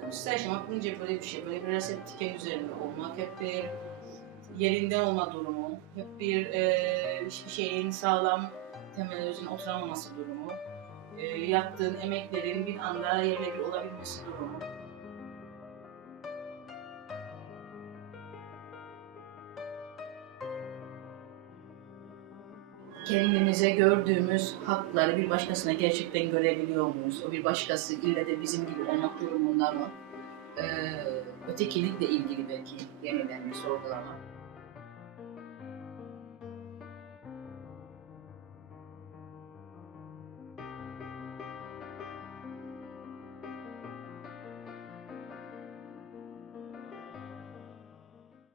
Kırsal yaşamak bunca böyle bir şey, böyle bir reseptike üzerinde olmak, hep bir yerinde olma durumu, hep bir e, hiçbir şeyin sağlam temel üzerine oturamaması durumu, e, yaptığın emeklerin bir anda yerle bir olabilmesi durumu. Kendimize gördüğümüz hakları bir başkasına gerçekten görebiliyor muyuz? O bir başkası ille de bizim gibi olmak durumunda mı? Ee, ötekilikle ilgili belki yeniden bir sorgulama.